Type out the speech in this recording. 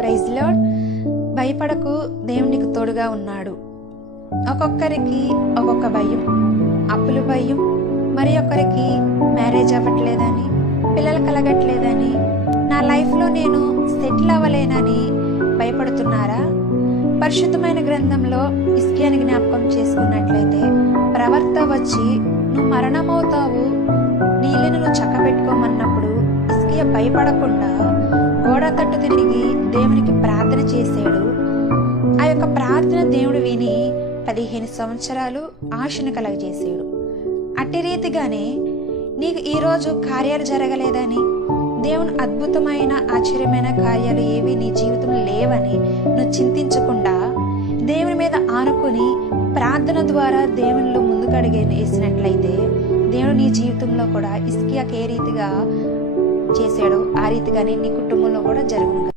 Praise lord. భయపడకు, దేవుడు నీకు తోడుగా ఉన్నాడు. ఒక్కొక్కరికి ఒక్కొక్క భయం. అప్పుల భయం, మరి ఒక్కరికి మ్యారేజ్ అవ్వట్లేదని, పిల్లలు కలగట్లేదని, నా లైఫ్లో నేను సెటిల్ అవ్వలేనని భయపడుతున్నారా? పరిశుద్ధమైన గ్రంథంలో హిజ్కియాని జ్ఞాపకం చేసుకున్నట్లయితే, ప్రవక్త వచ్చి నువ్వు మరణమవుతావు, నీ ఇల్లును నువ్వు చక్కబెట్టుకోమన్నప్పుడు హిజ్కియా భయపడకుండా గోడ తట్టు తిరిగి దేవునికి ప్రార్థన చేశాడు. ఆ యొక్క ప్రార్థన దేవుడు విని 15 సంవత్సరాలు ఆశను కలగజేశాడు. అట్టి రీతిగానే నీకు ఈరోజు కార్యాలు జరగలేదని, దేవుని అద్భుతమైన ఆశ్చర్యమైన కార్యాలు ఏవి నీ జీవితంలో లేవని నువ్వు చింతించకుండా దేవుని మీద ఆనుకుని ప్రార్థన ద్వారా దేవునిలో ముందుకు వేసినట్లయితే, దేవుడు నీ జీవితంలో కూడా హిజ్కియాకి ఏ రీతిగా చేశాడో ఆ రీతిగానే నీ కుటుంబంలో కూడా జరుగును.